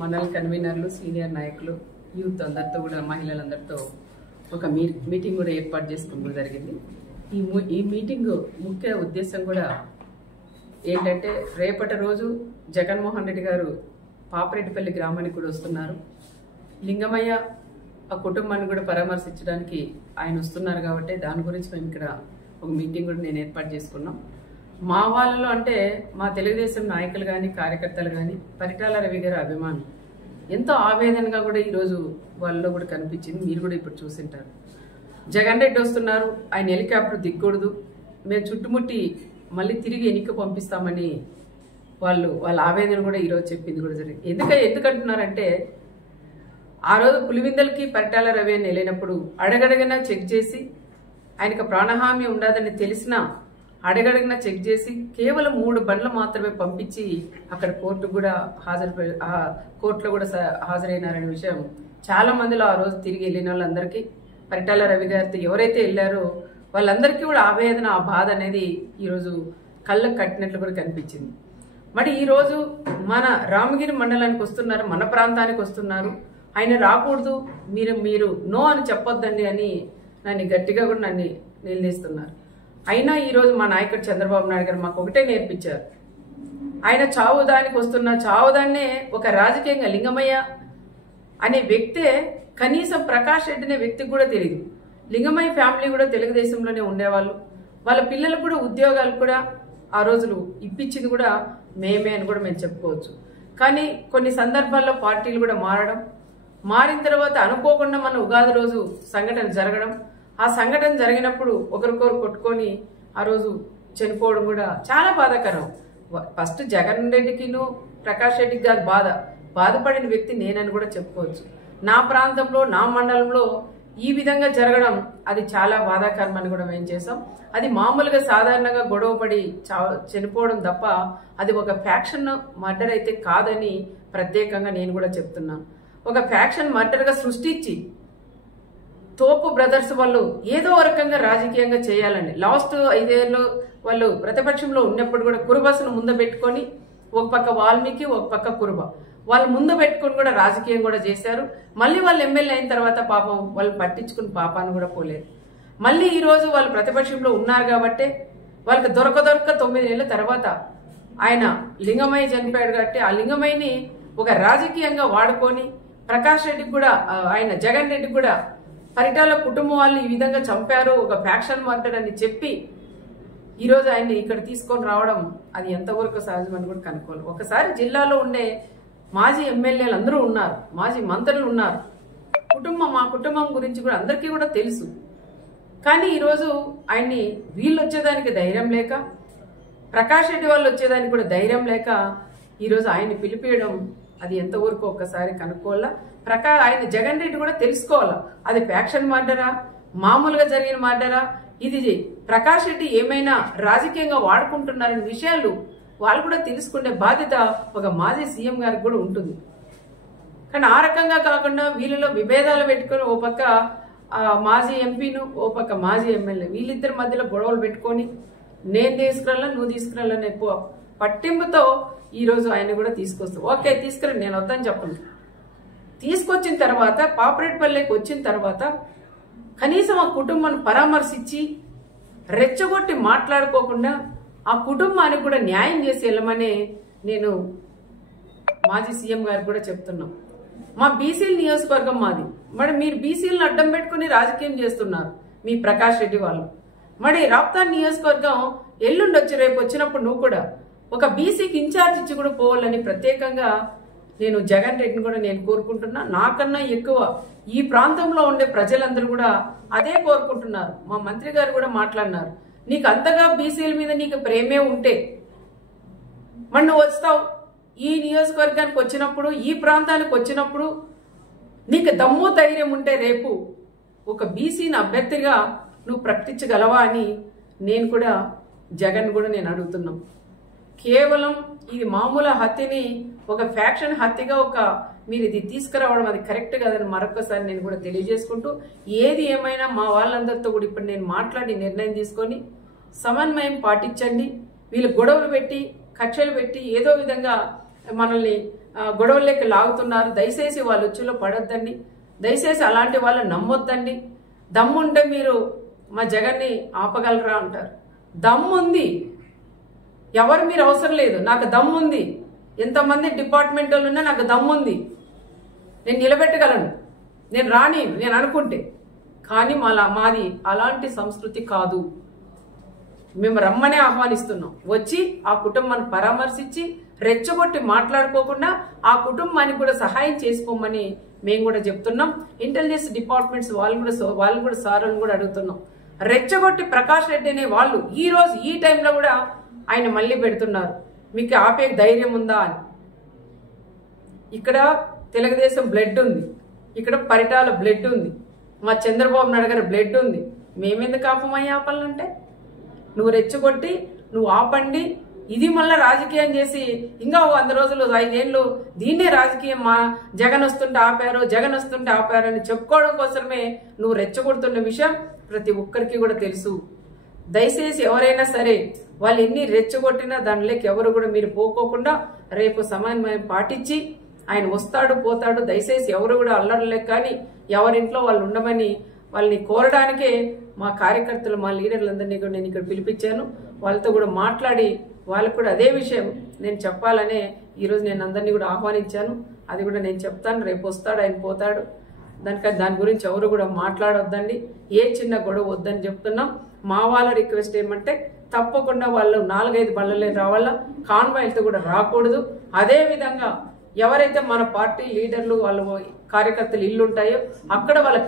మండల కన్వీనర్లు సీనియర్ నాయకులు యూత్ అందరితో కూడా మహిళలందరితో ఒక మీటింగ్ కూడా ఏర్పాటు చేసుకోవడం జరిగింది. ఈ మీటింగ్ ముఖ్య ఉద్దేశం కూడా ఏంటంటే రేపటి రోజు జగన్మోహన్ రెడ్డి గారు పాపరెడ్డిపల్లి గ్రామానికి కూడా వస్తున్నారు. లింగమయ్య ఆ కుటుంబాన్ని కూడా పరామర్శించడానికి ఆయన వస్తున్నారు కాబట్టి దాని గురించి మేము ఇక్కడ ఒక మీటింగ్ కూడా నేను ఏర్పాటు చేసుకున్నాం. మా వాళ్ళలో అంటే మా తెలుగుదేశం నాయకులు కానీ కార్యకర్తలు కానీ పరిటాల రవి గారి అభిమానం ఎంతో ఆవేదనగా కూడా ఈరోజు వాళ్ళలో కూడా కనిపించింది. మీరు కూడా ఇప్పుడు చూసింటారు. జగన్ రెడ్డి వస్తున్నారు, ఆయన హెలికాప్టర్ దిగకూడదు, మేము చుట్టుముట్టి మళ్ళీ తిరిగి ఎన్నిక పంపిస్తామని వాళ్ళ ఆవేదన కూడా ఈరోజు చెప్పింది కూడా జరిగింది. ఎందుకంటున్నారంటే ఆ రోజు పులివిందలకి పరిటాల రవి అని వెళ్ళినప్పుడు అడగడగనా చెక్ చేసి ఆయనకు ప్రాణహామీ ఉండదని తెలిసినా అడగడగిన చెక్ చేసి కేవలం 3 బండ్లు మాత్రమే పంపించి అక్కడ కోర్టులో కూడా హాజరైనారనే విషయం చాలా మందిలో ఆ రోజు తిరిగి వెళ్ళిన వాళ్ళందరికీ పరిటాల రవి గారితో ఎవరైతే వెళ్ళారో వాళ్ళందరికీ కూడా ఆవేదన ఆ బాధ అనేది ఈరోజు కళ్ళకు కట్టినట్లు కూడా కనిపించింది. మరి ఈరోజు మన రామగిరి మండలానికి వస్తున్నారు, మన ప్రాంతానికి వస్తున్నారు, ఆయన రాకూడదు, మీరు నో అని చెప్పొద్దండి అని నన్ను గట్టిగా కూడా నన్ను నిలదీస్తున్నారు. అయినా ఈరోజు మా నాయకుడు చంద్రబాబు నాయుడు గారు మాకు ఒకటే నేర్పించారు. ఆయన చావుదానికి వస్తున్న చావుదాన్నే ఒక రాజకీయంగా లింగమయ్య అనే వ్యక్తే కనీసం ప్రకాష్ రెడ్డి అనే వ్యక్తికి కూడా తెలియదు. లింగమయ్య ఫ్యామిలీ కూడా తెలుగుదేశంలోనే ఉండేవాళ్ళు. వాళ్ళ పిల్లలకు కూడా ఉద్యోగాలు కూడా ఆ రోజులు ఇప్పించింది కూడా మేమే అని కూడా మేము చెప్పుకోవచ్చు. కానీ కొన్ని సందర్భాల్లో పార్టీలు కూడా మారిన తర్వాత అనుకోకుండా మన ఉగాది రోజు సంఘటన జరగడం, ఆ సంఘటన జరిగినప్పుడు ఒకరికొకరు కొట్టుకొని ఆ రోజు చనిపోవడం కూడా చాలా బాధాకరం. ఫస్ట్ జగన్ రెడ్డికిను ప్రకాష్ రెడ్డికి కాదు బాధపడిన వ్యక్తి నేనని కూడా చెప్పుకోవచ్చు. నా ప్రాంతంలో నా మండలంలో ఈ విధంగా జరగడం అది చాలా బాధాకరం అని కూడా మేము చేసాం. అది మామూలుగా సాధారణంగా గొడవపడి చనిపోవడం తప్ప అది ఒక ఫ్యాక్షన్ మర్డర్ అయితే కాదని ప్రత్యేకంగా నేను కూడా చెప్తున్నాను. ఒక ఫ్యాక్షన్ మర్డర్గా సృష్టించి తోపు బ్రదర్స్ వాళ్ళు ఏదో రకంగా రాజకీయంగా చేయాలండి. లాస్ట్ 5 ఏళ్ళు వాళ్ళు ప్రతిపక్షంలో ఉన్నప్పుడు కూడా కురుబస్సును ముందు పెట్టుకొని ఒక పక్క వాల్మీకి ఒక పక్క కురుబ వాళ్ళు ముందు పెట్టుకుని కూడా రాజకీయం కూడా చేశారు. మళ్ళీ వాళ్ళు ఎమ్మెల్యే అయిన తర్వాత పాపం వాళ్ళు పట్టించుకుని పాపాన్ని కూడా పోలేదు. మళ్ళీ ఈ రోజు వాళ్ళు ప్రతిపక్షంలో ఉన్నారు కాబట్టి వాళ్ళకి దొరక 9 ఏళ్ల తర్వాత ఆయన లింగమయ్య చనిపోయాడు కాబట్టి ఆ లింగమయ్యని ఒక రాజకీయంగా వాడుకొని ప్రకాష్ రెడ్డికి కూడా ఆయన జగన్ రెడ్డికి కూడా పరిటాల కుటుంబం వాళ్ళు ఈ విధంగా చంపారు, ఒక ఫ్యాక్షన్ మర్డర్ అని చెప్పి ఈరోజు ఆయన్ని ఇక్కడ తీసుకొని రావడం అది ఎంతవరకు సహజమని కూడా కనుక్కోవాలి. ఒకసారి జిల్లాలో ఉండే మాజీ ఎమ్మెల్యేలు అందరూ ఉన్నారు, మాజీ మంత్రులు ఉన్నారు, మా కుటుంబం గురించి కూడా అందరికీ కూడా తెలుసు. కానీ ఈరోజు ఆయన్ని వీళ్ళు వచ్చేదానికి ధైర్యం లేక, ప్రకాష్ రెడ్డి వాళ్ళు వచ్చేదానికి కూడా ధైర్యం లేక ఈరోజు ఆయన్ని పిలిపియడం అది ఎంతవరకు ఒక్కసారి కనుక్కోవాలా. ఆయన జగన్ రెడ్డి కూడా తెలుసుకోవాలా అది ఫ్యాక్షన్ మర్డరా మామూలుగా జరిగిన మర్డరా, ఇది ప్రకాష్ రెడ్డి ఏమైనా రాజకీయంగా వాడుకుంటున్నారనే విషయాలు వాళ్ళు కూడా తెలుసుకునే బాధ్యత ఒక మాజీ సీఎం గారికి కూడా ఉంటుంది. కానీ ఆ రకంగా కాకుండా వీళ్ళలో విభేదాలు పెట్టుకుని ఓ పక్క మాజీ ఎంపీను ఓ పక్క మాజీ ఎమ్మెల్యే వీళ్ళిద్దరి మధ్యలో గొడవలు పెట్టుకొని నేను తీసుకురాలా నువ్వు తీసుకురాలనే పట్టింపుతో ఈరోజు ఆయన కూడా తీసుకొస్తాం. ఓకే తీసుకురండి, నేను వద్దని చెప్పను. తీసుకొచ్చిన తర్వాత పాపరెడ్డిపల్లికి వచ్చిన తర్వాత కనీసం ఆ కుటుంబాన్ని పరామర్శించి రెచ్చగొట్టి మాట్లాడుకోకుండా ఆ కుటుంబానికి కూడా న్యాయం చేసి వెళ్ళమని నేను మాజీ సీఎం గారికి కూడా చెప్తున్నాం. మా బీసీల నియోజకవర్గం మాది, మరి మీరు బీసీలను అడ్డం పెట్టుకుని రాజకీయం చేస్తున్నారు మీ ప్రకాష్ రెడ్డి వాళ్ళు. మరి రాప్తాన్ నియోజకవర్గం ఎల్లుండొచ్చి రేపు వచ్చినప్పుడు నువ్వు కూడా ఒక బీసీకి ఇన్ఛార్జ్ ఇచ్చి కూడా పోవాలని ప్రత్యేకంగా నేను జగన్ రెడ్డిని కూడా నేను కోరుకుంటున్నా. నాకన్నా ఎక్కువ ఈ ప్రాంతంలో ఉండే ప్రజలందరూ కూడా అదే కోరుకుంటున్నారు. మా మంత్రి గారు కూడా మాట్లాడినారు, నీకు అంతగా బీసీల మీద నీకు ప్రేమే ఉంటే మరి నువ్వు వస్తావు ఈ నియోజకవర్గానికి వచ్చినప్పుడు ఈ ప్రాంతానికి వచ్చినప్పుడు నీకు దమ్ము ధైర్యం ఉంటే రేపు ఒక బీసీని అభ్యర్థిగా నువ్వు ప్రకటించగలవా అని నేను కూడా జగన్ కూడా నేను అడుగుతున్నాం. కేవలం ఇది మామూలు హత్యని ఒక ఫ్యాక్షన్ హత్యగా మీరు ఇది తీసుకురావడం అది కరెక్ట్ కాదని మరొకసారి నేను కూడా తెలియజేసుకుంటూ, ఏది ఏమైనా మా వాళ్ళందరితో కూడా ఇప్పుడు నేను మాట్లాడి నిర్ణయం తీసుకొని సమన్వయం పాటించండి. వీళ్ళు గొడవలు పెట్టి కక్షలు పెట్టి ఏదో విధంగా మనల్ని గొడవల్లోకి లాగుతున్నారు. దయచేసి వాళ్ళ ఉచ్చులో పడొద్దండి. దయచేసి అలాంటి వాళ్ళని నమ్మొద్దండి. దమ్ముంటే మీరు మా జగన్ని ఆపగలరా అంటారు. దమ్ముంది, ఎవరు మీరు అవసరం లేదు, నాకు దమ్ముంది. ఎంతమంది డిపార్ట్మెంట్ వాళ్ళు ఉన్నా నాకు దమ్ముంది, నేను నిలబెట్టగలను, నేను రాని నేను అనుకుంటే. కానీ మాది అలాంటి సంస్కృతి కాదు. మేము రమ్మనే ఆహ్వానిస్తున్నాం. వచ్చి ఆ కుటుంబాన్ని పరామర్శించి రెచ్చగొట్టి మాట్లాడుకోకుండా ఆ కుటుంబానికి కూడా సహాయం చేసుకోమని మేము కూడా చెప్తున్నాం. ఇంటెలిజెన్స్ డిపార్ట్మెంట్స్ వాళ్ళు కూడా సార్లను కూడా అడుగుతున్నాం. రెచ్చగొట్టి ప్రకాష్ రెడ్డి అనే వాళ్ళు ఈ రోజు ఈ టైంలో కూడా ఆయన మళ్ళీ పెడుతున్నారు. మీకు ఆపే ధైర్యం ఉందా అని. ఇక్కడ తెలుగుదేశం బ్లడ్ ఉంది, ఇక్కడ పరిటాల బ్లడ్ ఉంది, మా చంద్రబాబు నాయుడు గారి బ్లడ్ ఉంది. మేమెందుకు ఆపమయ్యా ఆపాలంటే? నువ్వు రెచ్చగొట్టి నువ్వు ఆపండి, ఇది మళ్ళీ రాజకీయం చేసి ఇంకా 100 రోజులు 5 ఏళ్ళు దీన్నే రాజకీయం, మా జగన్ వస్తుంటే ఆపారు అని చెప్పుకోవడం కోసమే నువ్వు రెచ్చగొడుతున్న విషయం ప్రతి ఒక్కరికి కూడా తెలుసు. దయచేసి ఎవరైనా సరే వాళ్ళు ఎన్ని రెచ్చగొట్టినా దానిలోకి ఎవరు కూడా మీరు పోకోకుండా రేపు సమన్వయం పాటించి ఆయన వస్తాడు పోతాడు. దయచేసి ఎవరు కూడా అల్లర్లేక కానీ ఎవరింట్లో వాళ్ళు ఉండమని వాళ్ళని కోరడానికే మా కార్యకర్తలు మా లీడర్లందరినీ కూడా నేను ఇక్కడ పిలిపించాను. వాళ్ళతో కూడా మాట్లాడి వాళ్ళకు కూడా అదే విషయం నేను చెప్పాలనే ఈరోజు నేను అందరినీ కూడా ఆహ్వానించాను. అది కూడా నేను చెప్తాను. రేపు వస్తాడు ఆయన పోతాడు, దాని గురించి ఎవరు కూడా మాట్లాడొద్దండి. ఏ చిన్న గొడవ వద్దని చెప్తున్నాం. మా వాళ్ళ రిక్వెస్ట్ ఏమంటే తప్పకుండా వాళ్ళు 4-5 బళ్ళలే రావాలా, కాన్వాయ్లతో కూడా రాకూడదు. అదే విధంగా ఎవరైతే మన పార్టీ లీడర్లు వాళ్ళ కార్యకర్తలు ఇల్లు ఉంటాయో అక్కడ వాళ్ళ